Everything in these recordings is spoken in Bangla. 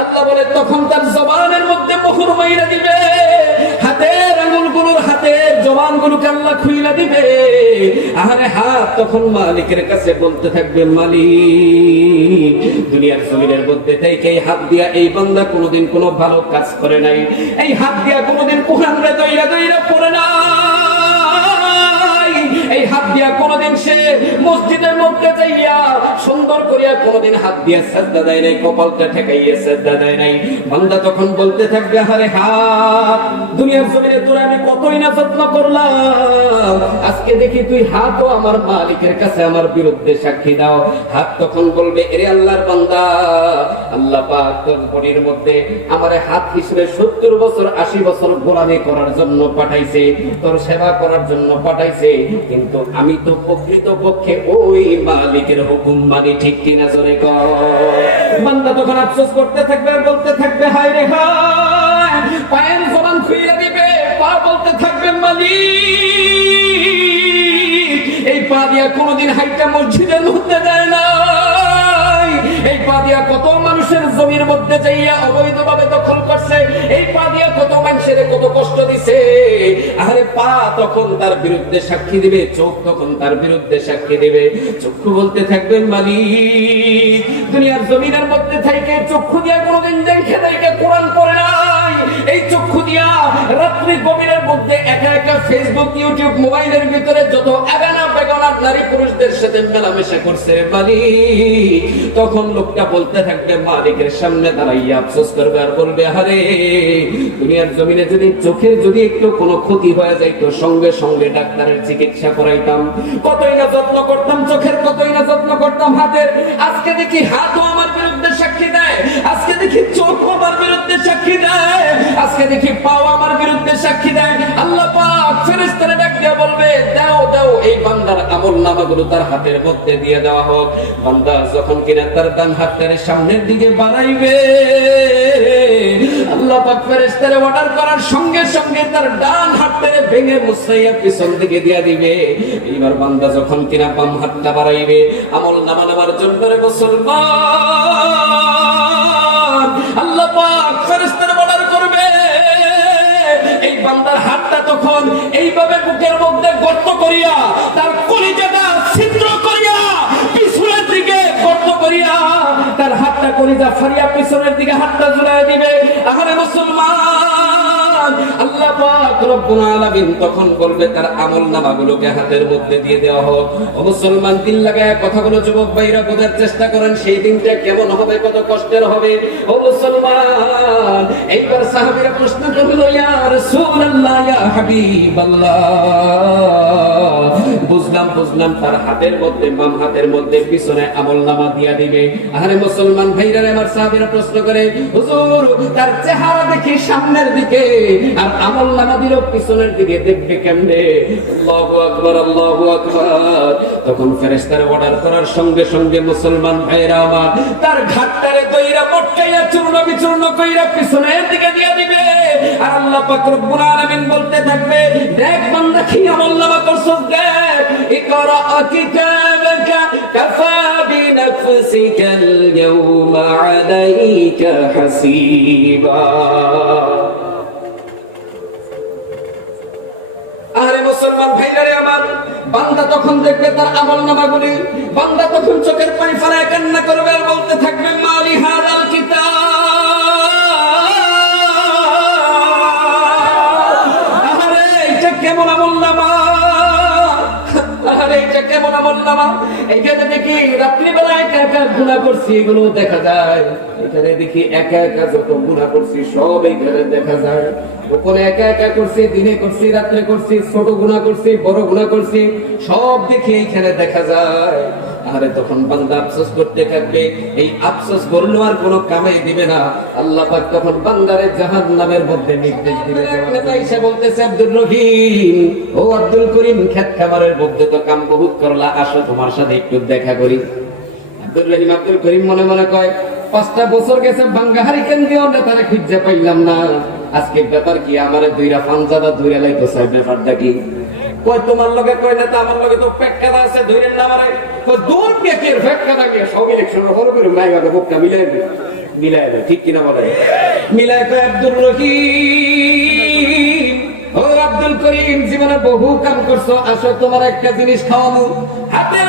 আল্লাহ বলে, তখন তার জবানের মধ্যে মোহর মাইরা দিবে। হাতের আঙুলগুলোর হাতের জবানগুলোকে আল্লাহ খুইলা দিবে। আহারে হাত, তখন মালিকের কাছে বলতে থাকবে, মালিক, দুনিয়ার জমিনের মধ্যে থেকে এই হাত দিয়া এই বান্দা কোনোদিন কোনো ভালো কাজ করে নাই। এই হাত দিয়া কোনোদিন কোরআন রে দইরা পড়ে নাই। এই হাত দিয়া সে মসজিদের মধ্যে যাইয়া সুন্দর করিয়া কোনোদিন হাত দিয়া শ্রদ্ধা দেয় নাই, কপালটা ঠেকাইয়া শ্রদ্ধা দেয় নাই। বান্দা তখন বলতে থাকবে, হারে হাত দুনিয়ার জমিনে তোর আমি কতই না যত্ন করলাম। আজকে দেখি তুই হাতও আমার মালিকের কাছে আমার বিরুদ্ধে সাক্ষী দাও। হাত তখন বলবে, এরে আল্লাহর বান্দা, আল্লাহ পাক তোর বডির মধ্যে আমার হাত হিসেবে সত্তর বছর, আশি বছর গোলামি করার জন্য পাঠাইছে, তোর সেবা করার জন্য পাঠাইছে। কিন্তু আমি তো প্রকৃত ওই মালিকের হুকুম মানে ঠিক কিনা জোরে তখন আফসোস করতে থাকবে, বলতে থাকবে, হায় রে হায়, পায়ের জবান খুইয়ে দিবে, পা বলতে থাকবে, মালিক। এই পা দিয়া কোনোদিন হাইটা মসজিদের মধ্যে যায় না। এই পা দিয়া কত মানুষের জমির মধ্যে যাইয়া অবৈধভাবে দখল করছে, এই পা দিয়া কত মানুষের কত কষ্ট দিছে। আরে পা তখন তার বিরুদ্ধে সাক্ষী দিবে, চোখ তখন তার বিরুদ্ধে সাক্ষী দিবে। চক্ষু বলতে থাকবেন মালিক, দুনিয়ার জমিনের মধ্যে থেকে চক্ষু দিয়া কোনোদিন দেখে দেখে কোরআন পড়ে নাই। এই চক্ষু রাত্রি গভীরের মধ্যে একা একা ফেসবুক ইউটিউব মোবাইলের ভিতরে যত নারী পুরুষদের সাথে মেলামেশা করছে তখন লোকটা বলতে থাকবে, মালিকের সামনে দাঁড়াইয়া আফসোস করবে আর বলবে, আরে, দুনিয়ার জমিনে যদি চোখের যদি একটু কোনো ক্ষতি হয়ে যাইতো, সঙ্গে সঙ্গে ডাক্তারের চিকিৎসা করাইতাম। কতই না যত্ন করতাম চোখের, কতই না যত্ন করতাম হাতের। আজকে দেখি হাতও আমার বিরুদ্ধে সাক্ষী দেয়। আজকে দেখি চোখ আমার বিরুদ্ধে সাক্ষী দেয়। আজকে দেখি পাও, আমার বিরুদ্ধে সাক্ষী দেয়। আল্লাহ পাক বলবে, দাও দাও, এই বান্দার আমল নামাগুলো তার হাতের মধ্যে দিয়ে দেওয়া হোক। বান্দা যখন কিনা তার সামনের দিকে বাড়াইবে, আল্লাহ পাক অর্ডার করার সঙ্গে সঙ্গে তার ডান ভেঙে পিছন দিকে দিয়া দিবে। এইবার বান্দা যখন কিনা বাম হাতটা বাড়াইবে, আমল নামা নামার জন্য মুসলমান, আল্লাহ পাক বান্দার হাতটা তখন এইভাবে বুকের মধ্যে গর্ত করিয়া, তার কলিজাটা ছিদ্র করিয়া, পিছনের দিকে গর্ত করিয়া, তার হাতটা কলিজা ফারিয়া পিছনের দিকে হাতটা জুড়াই দিবে। আহারে মুসলমান আল্লাহ পাক রব্বুল আলামিন তখন বলবে, তার আমল নামাগুলোকে হাতের মধ্যে দিয়ে দেওয়া হোক। ও মুসলমান, দিল লাগায় কথাগুলো যুবক ভাইরা, বোঝার চেষ্টা করেন, সেই দিনটা কেমন হবে, কত কষ্টের হবে। ও মুসলমান, এইবার সাহাবীরা প্রশ্ন করল, ইয়া রাসূলুল্লাহ, ইয়া হাবিবাল্লাহ। বুঝলাম বুঝলাম, তার হাতের মধ্যে, বাম হাতের মধ্যে পিছনে আমল নামা দিয়া দিবে। আরে মুসলমান ভাইরা আমার সাহাবীরা প্রশ্ন করে, হুজুর, তার চেহারা দেখি সামনের দিকে, আর আমল নামা দিল পিছনের দিকে, দেখবে কেমনে? আল্লাহু আকবার আল্লাহু আকবার। তখন ফেরেশতার অর্ডার করার সঙ্গে সঙ্গে মুসলমান ভাইরা আমার, তার ঘাটটারে দইরা মটকাইয়া চূর্ণ বিচূর্ণ কইরা পিছনের দিকে দিয়া দিবে। আর আল্লাহ পাক রব্বুল আলামিন বলতে থাকবে, দেখ বান্দা কি আমল নামা করছস, দেখ। কিতাবাকা কাফা বিনফসিকা আল-ইয়াওমা আলাইকা হাসিবা আরে মুসলমান ভাইরারে আমার, বান্দা তখন দেখবে তার আমল নামাগুলি, বান্দা তখন চোখের পানি ফেলায় কান্না করবে আর বলতে থাকবে, মালি হারাল কিতাব। আমল নামা। এইখানে দেখি রাত্রিবেলায় কার কার গুণা করছি এগুলো দেখা যায়। এখানে দেখি একা একা যত গুণা করছি সব এইখানে দেখা যায়। ওখানে একা একা করছি দিনে করছি রাত্রে করছি ছোট গুণা করছি বড় গুণা করছি সব দেখি এইখানে দেখা যায়। আরে তখন বান্দা আফসোস করতে থাকবে এই আফসোস করলেও আর কোনো দিবে না। আল্লাহ পাক তখন বান্দারে জাহান নামের মধ্যে নির্দেশ দিবে। সে বলতেছে আব্দুল রহিম ও আব্দুল করিম খেত খামারের মধ্যে তো কাম বহুত করলা আসো তোমার সাথে একটু দেখা করি। আব্দুল রহিম আব্দুল করিম মনে মনে কয় পাঁচটা বছর গেছে, বাঙ্গা হারিকেন আমরা খুঁজে পাইলাম না। আজকে ব্যাপার কি, আমারে দুইরা পাঞ্জাদা দুইরা লাইতো স্যার ব্যাপারটা কি? তো আব্দুল করিম, জীবনে বহু কাম করছ, আসো তোমার একটা জিনিস খাওয়াবো হাতের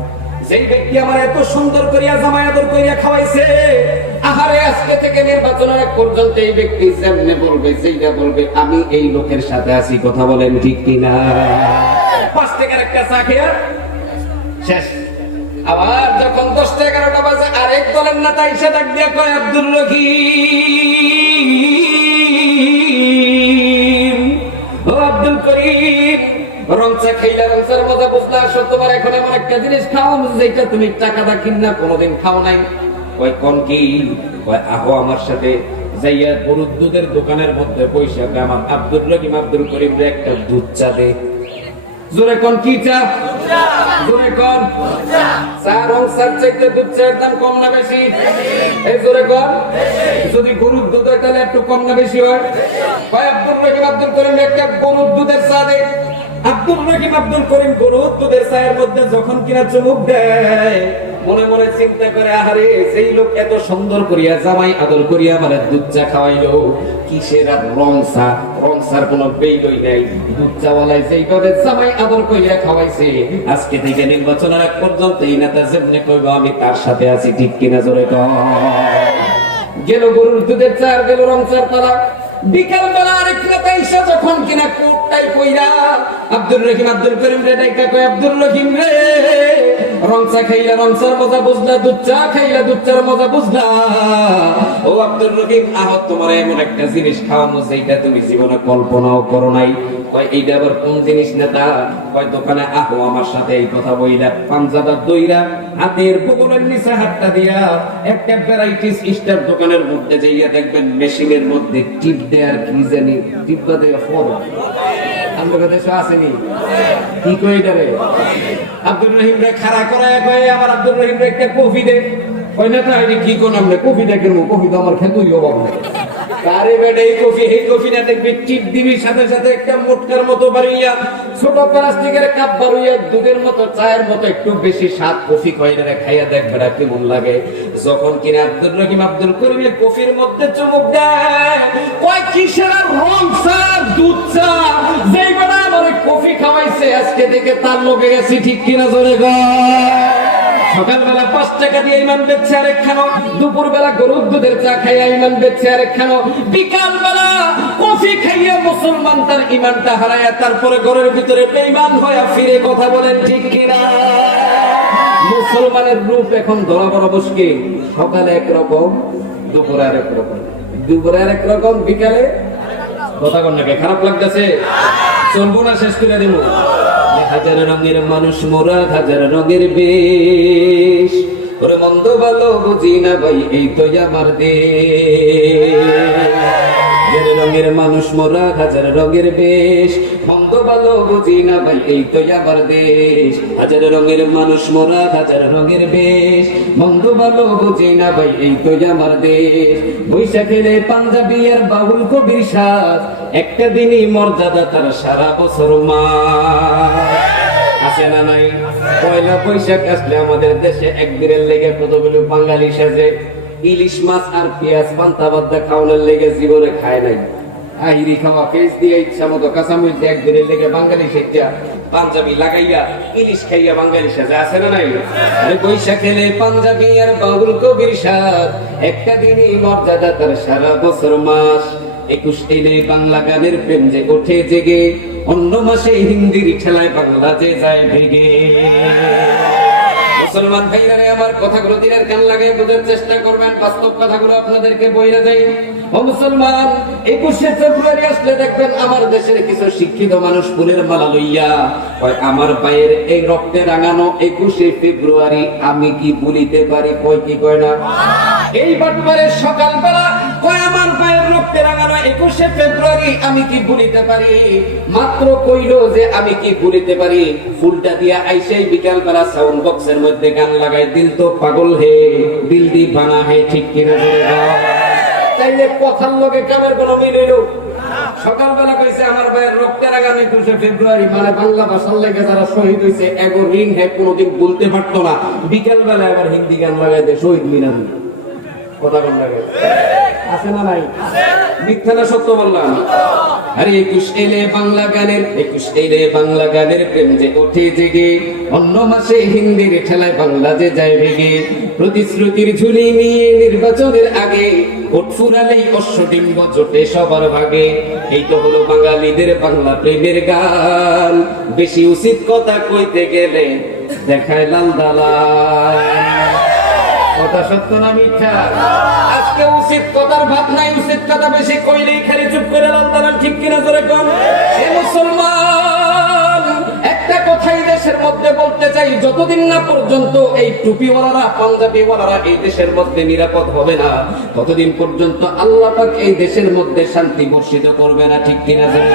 যেই ব্যক্তি আমার এত সুন্দর করিয়া, জামাই আদর করিয়া খাওয়াইছে, আহারে আজকে থেকে এক পর্যন্ত এই ব্যক্তি বলবে বলবে, আমি এই লোকের সাথে আছি, কথা বলেন ঠিক কিনা? পাঁচ টাকার একটা চা শেষ। আবার যখন দশটা এগারোটা বাজে, আরেক দলের নেতা এসে ডাক দিয়া কয় আব্দুল রহিম। রংচা খাইলা রংচার মজা বুঝলা তোমার এখন এমন একটা জিনিস খাও যেটা তুমি টাকা দা কিনা কোনোদিন খাও নাই। কয়, কোন কি? আহো আমার সাথে যাইয়া গরুর দুধের দোকানের মধ্যে পয়সা আমার আব্দুল রহিম আব্দুল করিম একটা দুধ চা দে। জোরে কোন কি চা? জোরে কোন? চা রং চার চাইতে দুধ চায়ের দাম কম না বেশি? এই জোরে কোন? যদি গরুর দুধ হয় তাহলে একটু কম না বেশি হয়? ভাই আব্দুল রহিম আব্দুল করিম একটা গরুর দুধের চা দে। মনে আজকে থেকে নির্বাচনের এক পর্যন্ত এই নেতা যেমনি কইব, আমি তার সাথে আছি, ঠিক কিনা জোরে গেল গরুর দুধের চার গেল রং চার তারা বিকাল বেলা আরেক নেতা ইসা যখন কিনা কোটটাই কইরা আব্দুল রহিম, আব্দুল করিম রে ডাইকা কই আব্দুল রহিম রে রংচা খাইলা রংচার মজা বুঝলা, দুধ চা খাইলা, দুধ চার মজা বুঝলা। ও আব্দুল রহিম আহত তোমার এমন একটা জিনিস খাওয়ানো যেটা তুমি জীবনে কল্পনাও করো নাই। কয়, এইটা আবার কোন জিনিস নেতা? কয়, দোকানে আহো, আমার সাথে এই কথা বইলা দইরা, হাতের নিচে হাতটা দিয়া, একটা ভ্যারাইটিস স্টার দোকানের মধ্যে যাইয়া দেখবেন, মেশিনের মধ্যে টিপ দেয়ার কি জানি, টিপা দেয়া ফল। মোটকার মতো বাড়িয়া ছোট প্লাস্টিকের কাপ বাড়িয়া দুধের মতো, চায়ের মতো একটু বেশি স্বাদ কফি খাইয়া কেমন লাগে। যখন কিনা আব্দুল রহিম আব্দুল করিমের কফির মধ্যে চুমুক দেয়, কয়, কিসের রং চা দুধ চা আজকে থেকে তার লোকে গেছি, ঠিক কিনা জোরে তারপরে ভিতরে ফিরে কথা ঠিক মুসলমানের রূপ এখন ধরা বড় সকালে একরকম দুপুরে আরেক দুপুরে আরেক রকম, বিকালে? কথা কন খারাপ লাগতেছে? চলবো না, শেষ করে দেবো হাজার রঙের মানুষ মোরা, হাজার রঙের বেশ ওর মন্দ ভালো বুঝি না ভাই, এই তো আমার দেশ। রঙের মানুষ মোরা হাজার রঙের বেশ। মন্দ ভালো বুঝি না ভাই, এই তো আমার দেশ। হাজার রঙের মানুষ মোরা হাজার রঙের বেশ। মন্দ ভালো বুঝি না ভাই, এই তো আমার দেশ। বৈশাখেলে পাঞ্জাবি আর বাউল কবির সাজ। একটা দিনই মর্যাদা তার সারা বছর মা আছে না নাই? পয়লা বৈশাখ আসলে আমাদের দেশে একদিনের লেগে কতগুলো বাঙালি সাজে। ইলিশ মাছ আর পেঁয়াজ পান্তা বাদ্দা খাওয়ানোর লেগে জীবনে খায় নাই। আহিরি খাওয়া পেঁয়াজ দিয়ে ইচ্ছা মতো কাঁচামরিচ দিয়ে একদিনের লেগে বাঙালি সেটা পাঞ্জাবি লাগাইয়া, ইলিশ খাইয়া বাঙালি সাজে, আছে না নাই? আরে বৈশাখ এলে পাঞ্জাবি আর বাউল কবির সাজ একটা দিনই মর্যাদা তার সারা বছর মাস। একুশ এলে বাংলা গানের প্রেম যে ওঠে জেগে, অন্য মাসে হিন্দির ঠেলায় বাংলা যে যায় ভেগে। মুসলমান ভাইরা আমার কথাগুলো দিনের কান লাগে বোঝার চেষ্টা করবেন বাস্তব কথাগুলো আপনাদেরকে বইরা দেয় ও মুসলমান একুশে ফেব্রুয়ারি আসলে দেখবেন আমার দেশের কিছু শিক্ষিত মানুষ ফুলের মালা লইয়া কয় আমার পায়ের এই রক্তে রাঙানো একুশে ফেব্রুয়ারি আমি কি ভুলিতে পারি? কয় কি কয় না? এই বাটবারের সকালবেলা কয় আমার পায়ের রক্তে একুশে ফেব্রুয়ারি আমি কি ভুলিতে পারি? মাত্র কইল যে আমি কি ভুলিতে পারি। ফুলটা দিয়া বেলা সাউন্ড বক্সের মধ্যে গান লাগাই দিল তো পাগল হে, দিল দি বানা হে, ঠিক কিনা তাইলে কথার কামের কোনো সকালবেলা কইছে, আমার ভাইয়ের রক্তে লাগানো একুশে ফেব্রুয়ারি মানে বাংলা ভাষার লেগে যারা শহীদ হয়েছে এগো ঋণ হে, কোনোদিন বলতে পারতো না। বিকেল বেলা আবার হিন্দি গান লাগাই শহীদ মিনার একুশ এলে বাংলা গানের, একুশ এলে বাংলা গানের প্রেম যে জেগে, অন্য মাসে ঠেলায় বাংলা যে যায় ভেগে। প্রতিশ্রুতির ঝুলি নিয়ে নির্বাচনের আগে ফুরালেই অশ্বডিম্ব জোটে সবার ভাগে। এই তো হলো বাঙালিদের বাংলা প্রেমের গান। বেশি উচিত কথা কইতে গেলে দেখায় লাল দালাল। কথা সত্য না মিথ্যা? আজকে উচিত কথার ভাব নাই, উচিত কথা বেশি খালি চুপ করে ঠিক কিনা কম মুসলমান, একটা কথাই দেশের মধ্যে বলতে চাই, যতদিন না পর্যন্ত এই টুপিওয়ালারা, পাঞ্জাবিওয়ালারা এই দেশের মধ্যে নিরাপদ হবে না, ততদিন পর্যন্ত আল্লাহ পাক এই দেশের মধ্যে শান্তি বর্ষিত করবে না, ঠিক কিনা জোরে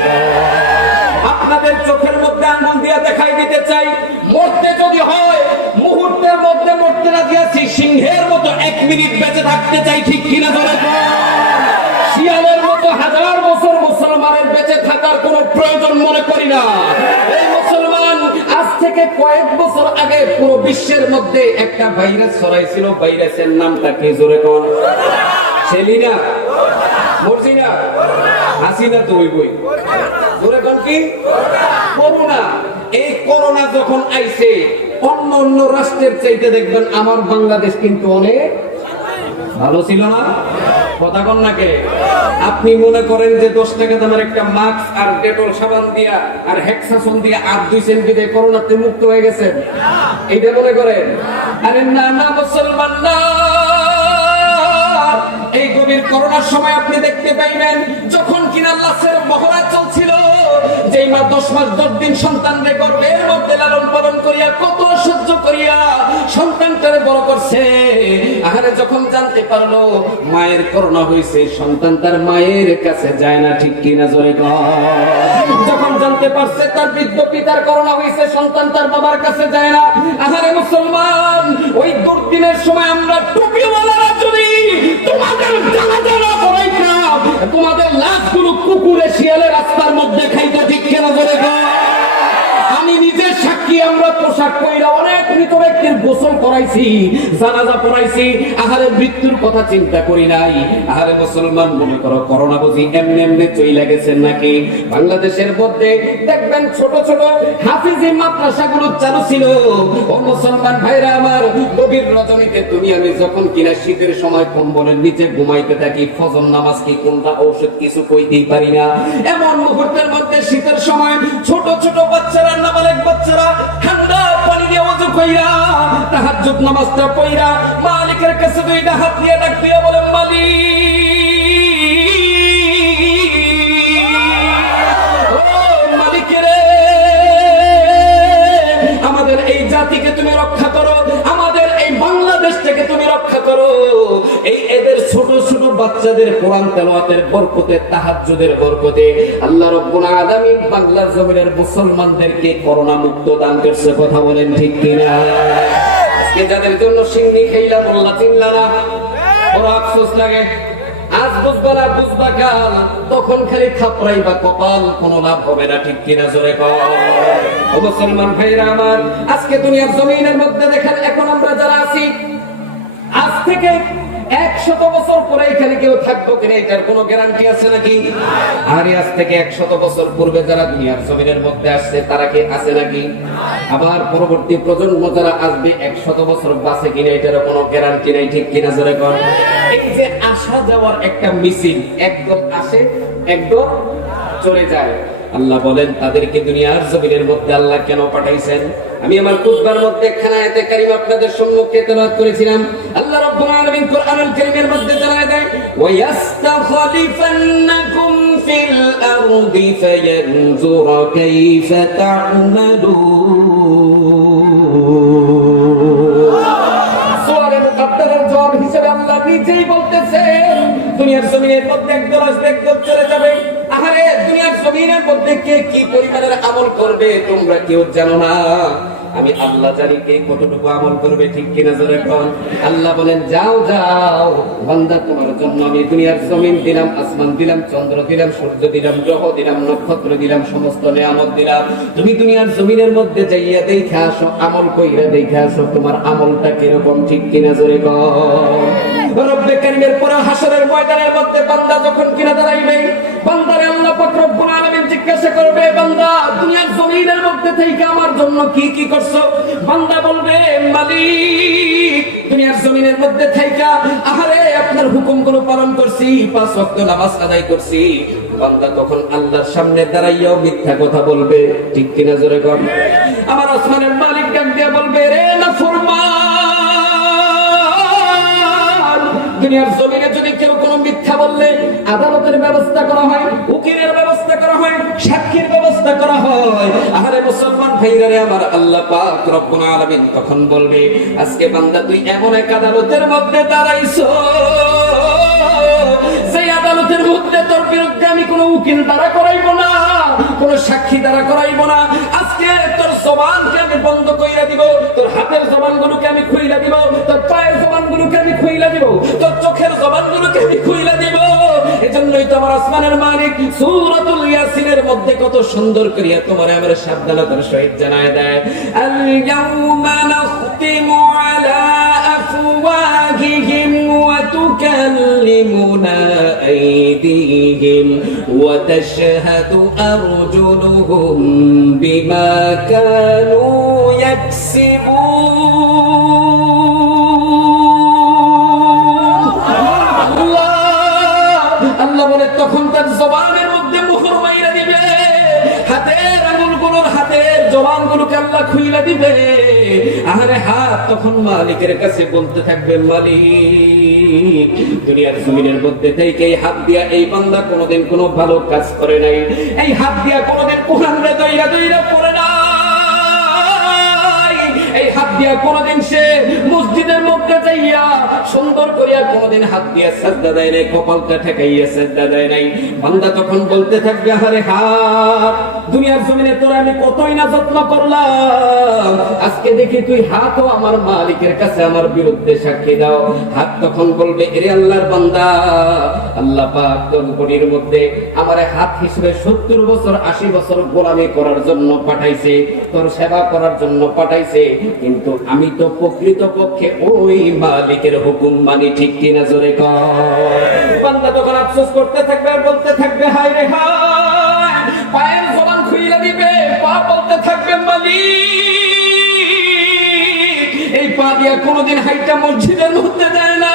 আপনাদের চোখের মধ্যে আঙ্গুল দিয়ে দেখাই দিতে চাই, মরতে যদি হয়, মুহূর্তের মধ্যে মরতে না দিয়েছি সিংহের মতো এক মিনিট বেঁচে থাকতে চাই, ঠিক কিনা ধরে? শিয়ালের মতো হাজার বছর মুসলমানের বেঁচে থাকার কোনো প্রয়োজন মনে করি না। এই একটা ভাইরাস ছড়াইছিল, ভাইরাসের নামটা কি জোরে কোন? সেলিনা হাসিনা তো জোরে কোন কি? করোনা এই করোনা যখন আইছে অন্য অন্য রাষ্ট্রের চাইতে দেখবেন আমার বাংলাদেশ কিন্তু অনেক ভালো ছিল না? কথা কন নাকে আপনি মনে করেন যে দশ টাকা দামের একটা মাস্ক আর ডেটল সাবান দিয়া আর হেক্সাসন দিয়া আর দুই সেন্টি দিয়ে করোনাতে মুক্ত হয়ে গেছেন। এইটা মনে করেন? আরে না না, মুসলমান না। এই গভীর করোনার সময় আপনি দেখতে পাইবেন, যখন কিনা লাশের মহড়া চলছিল যেই মা দশ মাস, দশ দিন সন্তানরে গর্ভের মধ্যে লালন পালন করিয়া কত সহ্য করিয়া সন্তানটারে বড় করছে আহারে যখন জানতে পারল মায়ের করোনা হয়েছে সন্তান তার মায়ের কাছে যায় না, ঠিক কিনা জোরে। যখন জানতে পারছে তার বৃদ্ধ পিতার করোনা হয়েছে সন্তান তার বাবার কাছে যায় না আহারে মুসলমান, ওই দুর্দিনের সময় আমরা টুপিওয়ালারা তোমাদের জানাজা না পড়াইতাম তোমাদের লাশগুলো কুকুরে শিয়ালে রাস্তার মধ্যে খাইতে ঠিক কেনা করে কর। আমি নিজের সাক্ষী, আমরা পোশাক পইরা অনেক মৃত ব্যক্তির গোসল করাইছি, জানাজা পড়াইছি, আহারে মৃত্যুর কথা চিন্তা করি নাই। আহারে মুসলমান মনে করো, করোনা বুঝি এমনি এমনি চইলা গেছেন নাকি? বাংলাদেশের মধ্যে দেখবেন ছোট ছোট হাফিজি মাদ্রাসাগুলো চালু ছিল। ও মুসলমান ভাইরা আমার, গভীর রজনীতে তুমি আমি যখন কিনা শীতের সময় কম্বলের নিচে ঘুমাইতে থাকি, ফজর নামাজ কি কোনটা ঔষধ কিছু কইতেই পারি না। এমন মুহূর্তের মধ্যে শীতের সময় ছোট ছোট বাচ্চারা নাবালেক বাচ্চারা, ঠান্ডা পানি দিয়ে ওযু কইরা, তাহাজ্জুদ নামাজটা পইরা মালিকের কাছে দুইটা হাত দিয়ে ডাক দিয়ে বলেন, মালিক। রক্ষা করো। এই এদের ছোট ছোট বাচ্চাদের কোরআন তেলাওয়াতের বরকতে, তাহাজ্জুদের বরকতে আল্লাহ রাব্বুল আলামিন বাংলার জমিনের মুসলমানদেরকে করোনা মুক্ত দান করছে, কথা বলেন ঠিক কিনা? আজকে যাদের জন্য সিন্নি খেইলা বললা, চিনলা না? বড় আফসোস লাগে। আজ বুঝবা না বুঝবা কাল, তখন খালি থাপড়াই বা কপাল, কোনো লাভ হবে না, ঠিক কিনা জোরে ও মুসলমান ভাইরা আমার, আজকে দুনিয়ার জমিনের মধ্যে দেখেন, এখন আমরা যারা আছি আজ থেকে একশত বছর পরে এখানে কেউ থাকব কিনা এটার কোনো গ্যারান্টি আছে নাকি? আরে আজ থেকে একশত বছর পূর্বে যারা দুনিয়ার জমিনের মধ্যে আসছে, তারা কি আছে নাকি? আবার পরবর্তী প্রজন্ম যারা আসবে, একশত বছর বাঁচে কিনা এটার কোনো গ্যারান্টি নাই, ঠিক কিনা জোরে কর এই যে আসা যাওয়ার একটা মিছিল একদম আসে একদম চলে যায়। আল্লাহ বলেন, তাদেরকে দুনিয়ার জমিনের মধ্যে আল্লাহ কেন পাঠাইছেন? আমি আমার কুতবার মধ্যে একখানা আয়াতে কারিম আপনাদের সম্মুখে তেলাওয়াত করেছিলাম। আল্লাহ রাব্বুল আলামিন কোরআনুল কারীমের মধ্যে জানায় দেয় ওয়া ইয়াস্তাখলিফান্নাকুম ফিল আরদি ফায়ানজুরা কাইফা তা'মালুন। সোয়ালে মুকাদ্দারের জবাব হিসেবে আল্লাহ নিজেই বলতেছেন, দুনিয়ার জমিনের মধ্যে একদল আসবে মধ্যে কে কি পরিমাণের আমল করবে তোমরা কেউ জানো না। আমি আল্লাহ জানি কে কতটুকু আমল করবে, ঠিক কিনা জোরে কোন আল্লাহ বলেন, যাও যাও, বান্দা, তোমার জন্য আমি দুনিয়ার জমিন দিলাম, আসমান দিলাম, চন্দ্র দিলাম, সূর্য দিলাম, গ্রহ দিলাম, নক্ষত্র দিলাম, সমস্ত নিয়ামত দিলাম। তুমি দুনিয়ার জমিনের মধ্যে যাইয়া দেখে আসো, আমল কইরা দেখে আসো, তোমার আমলটা কীরকম, ঠিক কিনা জোরে কোন রব্বে কারিমের পরে হাসরের ময়দানের মধ্যে বান্দা যখন কিনা দাঁড়াইবে, বান্দারে আল্লাহ পাক রব্বুল আলামিন জিজ্ঞাসা করবে, বান্দা, দুনিয়ার জমিনের মধ্যে থেকে আমার জন্য কি কি করছ? বান্দা বলবে, মালিক, দুনিয়ার জমিনের মধ্যে আহারে আপনার হুকুমগুলো পালন করছি, পাঁচ ওয়াক্ত নামাজ আদায় করছি। বান্দা তখন আল্লাহর সামনে দাঁড়াইয়াও মিথ্যা কথা বলবে, ঠিক কিনা জোরে কর আমার আসমানের মালিক ডাক দিয়া বলবে, রে দুনিয়ার জমিনে যদি কেউ কোনো মিথ্যা বললে আদালতের ব্যবস্থা করা হয়, উকিলের ব্যবস্থা করা হয়, সাক্ষীর ব্যবস্থা করা হয় আহারে মুসলমান ভাইরা রে আমার আল্লাহ পাক রব্বুল আলামিন তখন বলবে, আজকে বান্দা তুই এমন এক আদালতের মধ্যে দাঁড়াইছো সেই আদালতের মধ্যে তোর বিরুদ্ধে আমি কোনো উকিল দ্বারা করাইবো না, কোন সাক্ষী দ্বারা করাইবো না। আজকে জবানকে আমি বন্ধ কইরা দিব। তোর হাতের জবানগুলোকে আমি খুইলা দিব। তোর পায়ের জবানগুলোকে আমি খুইলা দিব। তোর চোখের জবানগুলোকে আমি খুইলা দিব। এজন্যই তো আমার আসমানের মালিক সূরাতুল ইয়াসিনের মধ্যে কত সুন্দর করিয়া তোমার আমার সাবধানতার সহিত জানায় দেয়। আল ইয়াউমা নাখতিমু আলা আফওয়াহিহিম ওয়া তুকাল্লিমুনা আইদিহিম তাশহাদু আরজুলুহুম বিমা কানু ইয়াকসিবুন আল্লাহ আল্লাহ বলে, তখন তার জবানের মধ্যে মোহর মাইরা দিবে। হাতের আঙুলগুলোর হাতের জবানগুলোকে আল্লাহ খুইলা দিবে। আরে হাত তখন মালিকের কাছে বলতে থাকবে, মালিক, দুনিয়ার জমিনের মধ্যে থেকে এই হাত দিয়া এই বান্দা কোনোদিন কোনো ভালো কাজ করে নাই। এই হাত দিয়া কোনোদিন দইরা দইরা পড়ে না এই হাত দিয়া সে মসজিদের মধ্যে যাইয়া সুন্দর করিয়া কোনদিন হাত দিয়া সাজদা দেয় নাই, কপালটা ঠেকাইয়া সাজদা দেয় নাই। বান্দা তখন বলতে থাকবে আরে হাত দুনিয়ার জমিনে তোরা আমি কতই না যত্ন করলাম। আজকে দেখি তুই হাতও আমার মালিকের কাছে আমার বিরুদ্ধে সাক্ষী দাও। হাত তখন বলবে, এরে আল্লাহর বান্দা, আল্লাহ পাক তোর বডির মধ্যে আমার হাত হিসেবে সত্তর বছর, আশি বছর গোলামি করার জন্য পাঠাইছে, তোর সেবা করার জন্য পাঠাইছে। কিন্তু আমি তো প্রকৃত পক্ষে ওই মালিকের হুকুম মানি, ঠিক কিনা জোরে কর বান্দা তখন আফসোস করতে থাকবে আর বলতে থাকবে, হায় রে হায়! দিয়া কোনোদিন হাইটা মসজিদের মধ্যে দেয় না।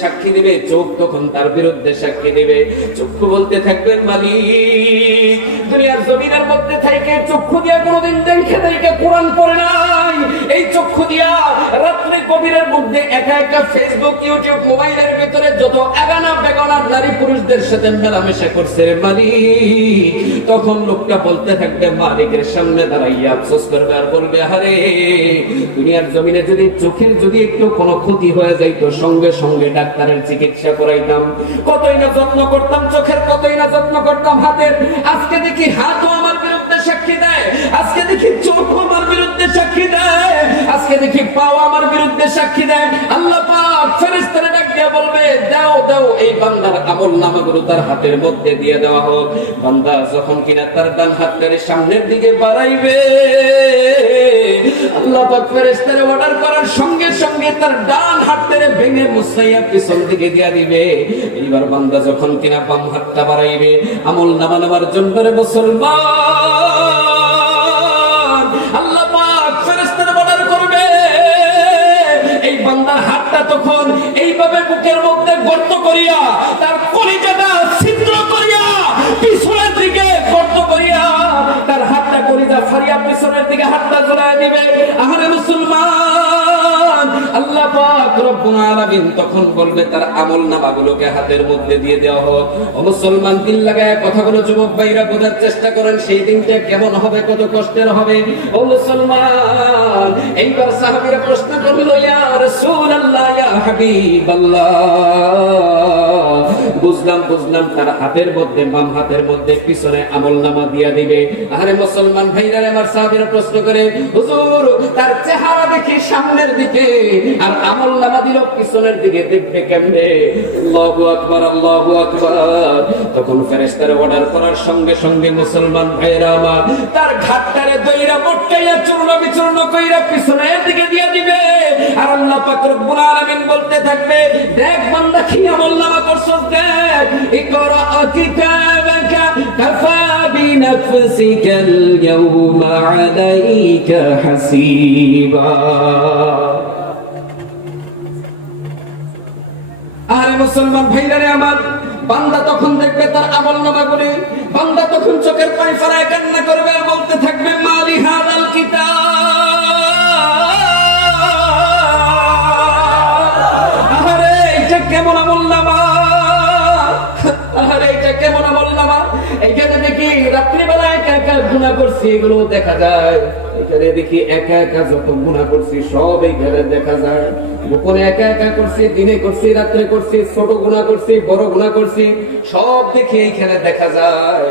সাক্ষী দিবে, চোখ তখন তার বিরুদ্ধে সাক্ষী দিবে। চক্ষু বলতে থাকবেন মালিক, দুনিয়ার জমিনের মধ্যে থেকে চক্ষু দিয়া কোনোদিন দেখে দেখে কোরআন পড়ে নাই। এই চক্ষু দিয়া রাত্রে গভীরের মধ্যে একা একা ফেসবুক ইউটিউব মোবাইলের ভিতরে যত এগানা বেগানার নারী পুরুষদের সাথে মেলামেশা করছে মালিক, তখন লোকটা বলতে থাকবে, মালিকের সামনে দাঁড়াইয়া আফসোস করবে আর বলবে, আরে, দুনিয়ার জমিনে যদি চোখের যদি একটু কোনো ক্ষতি হয়ে যাইতো, সঙ্গে সঙ্গে ডাক্তারের চিকিৎসা করাইতাম। কতই না যত্ন করতাম চোখের, কতই না যত্ন করতাম হাতের। আজকে দেখি হাতও আমার সাক্ষী দেয়। আজকে দেখি চোখ আমার বিরুদ্ধে সাক্ষী দেয়। আজকে দেখি পাও আমার বিরুদ্ধে সাক্ষী দেয়। আল্লাহ ডাক দিয়ে বলবে, দাও দাও, এই বান্দার আমল নামাগুলো তার হাতের মধ্যে দিয়ে দেওয়া হোক। বান্দা যখন কিনা তার ডান হাতটারে সামনের দিকে বাড়াইবে, আল্লাহ পাক অর্ডার করার সঙ্গে সঙ্গে তার ডান ভেঙে মুসাইয়া পিছন দিকে দিয়া দিবে। এইবার বান্দা যখন কিনা বাম হাতটা বাড়াইবে, আমল নামা নেওয়ার জন্য মুসলমান হাতটা তখন এইভাবে বুকের মধ্যে গর্ত করিয়া, তার কলিজাটা ছিদ্র করিয়া পিছনের দিকে গর্ত করিয়া তার হাতটা কলিজা ফারিয়া পিছনের দিকে হাতটা জড়ায় দিবে। আহারে মুসলমান! আল্লাহ পাক রব্বুল আলামিন তখন বলবে, তার আমল নামাগুলোকে হাতের মধ্যে দিয়ে দেওয়া হোক। ও মুসলমান, দিল লাগায় কথাগুলো যুবক ভাইরা বোঝার চেষ্টা করেন, সেই দিনটা কেমন হবে, কত কষ্টের হবে? ও মুসলমান, এইবার সাহাবীরা প্রশ্ন করল, ইয়া রাসূলুল্লাহ, ইয়া হাবিবাল্লাহ। বুঝলাম বুঝলাম, তার হাতের মধ্যে, বাম হাতের মধ্যে পিছনে আমল নামা দিয়া দিবে। আরে মুসলমান ভাইরা আমার সাহাবীরা প্রশ্ন করে, হুজুর, তার চেহারা দেখি সামনের দিকে, আর আমল নামা দিল পিছনের দিকে, দেখবে কেমনে? আল্লাহু আকবার আল্লাহু আকবার। তখন ফেরেশতার অর্ডার করার সঙ্গে সঙ্গে মুসলমান ভাইরা আমার, তার ঘাটটারে দইরা মোটকাইয়া চূর্ণ বিচূর্ণ কইরা পিছনের দিকে দিয়ে দিবে। আর আল্লাহ পাক রব্বুল আলামিন বলতে থাকবে, দেখ বান্দা কি আমল নামা করছস ইকরা কিতাবাকা কাফা বিনফসিকা আল-ইয়াওমা আলাইকা হাসিবা আরে মুসলমান ভাইরা আমার, বান্দা তখন দেখবে তার আমল নামা করে বান্দা তখন চোখের পানি ফেরায় কান্না করবে, বলতে থাকবে, মালি হাদাল কিতাব। নামা এইখানে দেখি রাত্রিবেলা একা একা গুণা করছি এগুলো দেখা যায়। এখানে দেখি একা একা যত গুণা করছি, সব এইখানে দেখা যায়। গোপনে একা একা করছি, দিনে করছি, রাত্রে করছি, ছোট গুণা করছি, বড় গুণা করছি, সব দেখি এইখানে দেখা যায়।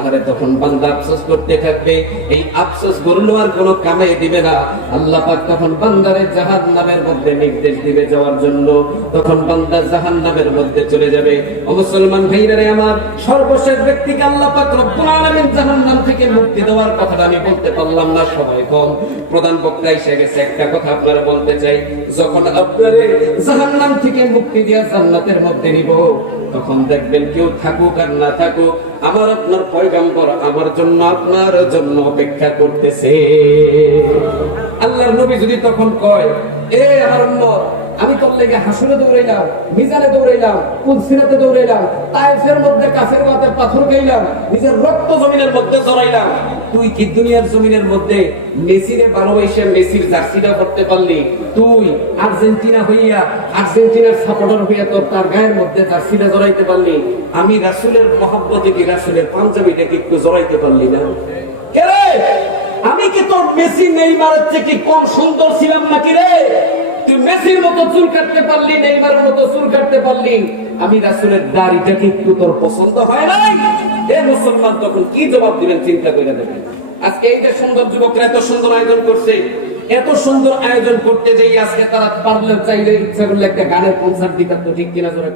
আরে তখন বান্দা আফসোস করতে থাকবে, এই আফসোস করলেও আর কোনো কামে দিবে না। আল্লাহ পাক তখন বান্দারে জাহান নামের মধ্যে নির্দেশ দিবে যাওয়ার জন্য। তখন বান্দা জাহান নামের মধ্যে চলে যাবে। ও মুসলমান ভাইরা রে আমার, সর্বশেষ ব্যক্তিকে আল্লাহ পাক রব্বুল আলামিন জাহান্নাম থেকে মুক্তি দেওয়ার কথাটা আমি বলতে পারলাম না, সময় কম। প্রধান বক্তা এসে গেছে, একটা কথা আপনারা বলতে চাই। যখন আপনারে জাহান্নাম থেকে মুক্তি দিয়া জান্নাতের মধ্যে নিব, তখন দেখবেন কেউ থাকুক আর না থাকুক আমার আপনার পয়গাম্বর আমার জন্য আপনার জন্য অপেক্ষা করতেছে। আল্লাহ নবী যদি তখন কয়, এ আমার আমি তোর লেগে হাসুরে দৌড়াইলাম, মিজানে দৌড়াইলাম, কুলসিরাতে দৌড়াইলাম তাইফের মধ্যে কাফের মাথে পাথর খাইলাম, নিজের রক্ত জমিনের মধ্যে জড়াইলাম। তুই কি দুনিয়ার জমিনের মধ্যে মেসিরে ভালোবাসে মেসির জার্সিটা করতে পারলি? তুই আর্জেন্টিনা হইয়া, আর্জেন্টিনার সাপোর্টার হইয়া তোর তার গায়ের মধ্যে জার্সিটা জড়াইতে পারলি? আমি রাসুলের মহাব্বতে কি রাসুলের পাঞ্জাবিটা কি একটু জড়াইতে পারলি না? আমি কি তোর মেসি নেই নেইমারের থেকে কম সুন্দর ছিলাম নাকি রে? তুই মেসির মতো চুল কাটতে পারলি, নেইমারের মতো চুল কাটতে পারলি, আমি রাসুলের একটু তোর পছন্দ হয় নাই? এ মুসলমান, তখন কি জবাব দিবেন চিন্তা করে দেবেন আজকে এই যে সুন্দর যুবকরা এত সুন্দর আয়োজন করছে, এত সুন্দর আয়োজন করতে যেই আজকে তারা পারলে, চাইলে ইচ্ছা করলে একটা গানের কনসার্ট দিতে তো ঠিক কিনা জোরে